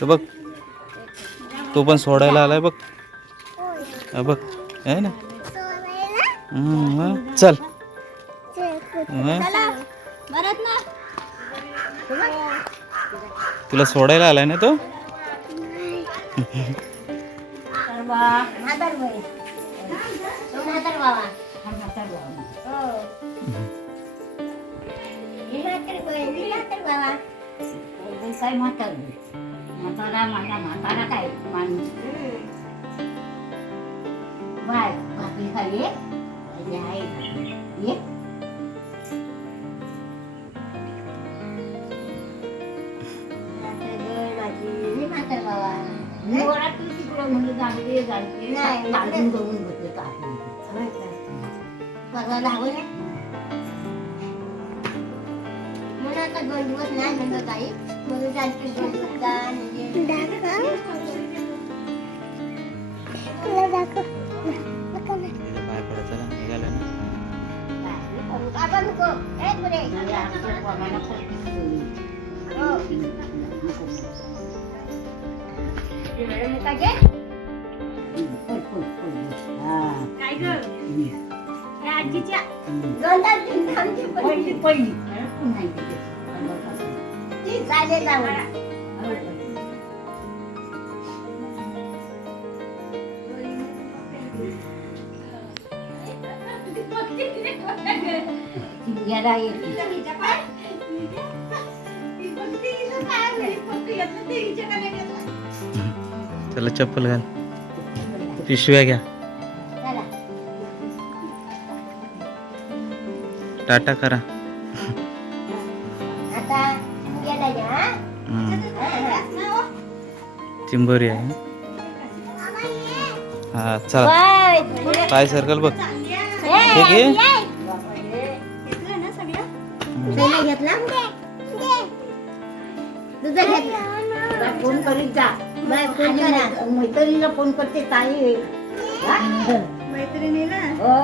तर बघ तो पण सोडायला आलाय बघ. बघ आहे ना. चल तुला सोडायला आलाय ना तो. काय म्हातारा माझा म्हातारा काय माणूस बाय भाकरी खाली ये म्हातार बाबा तिकडं म्हणजे जाणते जाणून करून बसले का धावून मला आता 2 दिवस नाही म्हणलं काही मला जाणते पाय पडायचा ना निघाला ना. चला चप्पल घाल. पिशव्या घ्या. टाटा करा. चिंबोरी आहे. हा चला पाय सर्कल बघ. ठीक आहे. फोन करीत जा. मैत्रिणीला फोन करते ताई. मैत्रिणीला हो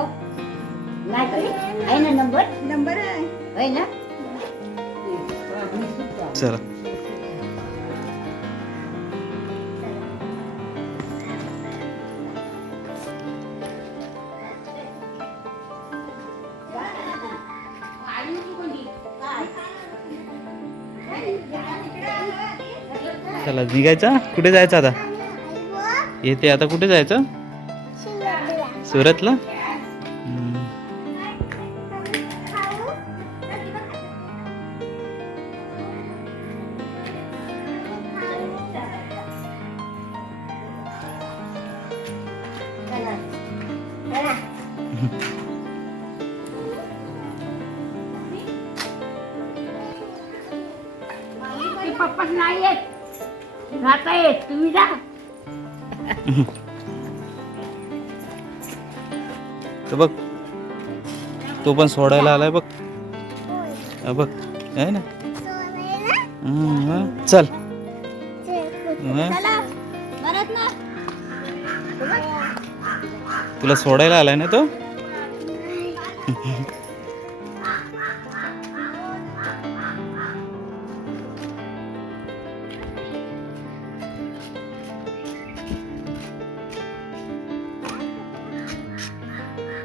नाही करी आहे ना नंबर आहे ना. चला चला निघायचा. कुठे जायचं आता. येते आता कुठे जायचं. सुरतला. पप्पा नाही येत जाता येत तुम्ही जा. तर बघ तो पण सोडायला आलाय बघ. बघ आहे ना. चल तुला सोडायला आलाय ना तो.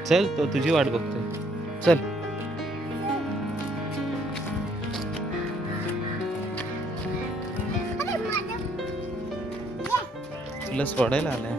चल तो तुझी वाट बघतोय. चल तुला सोडायला आलाय.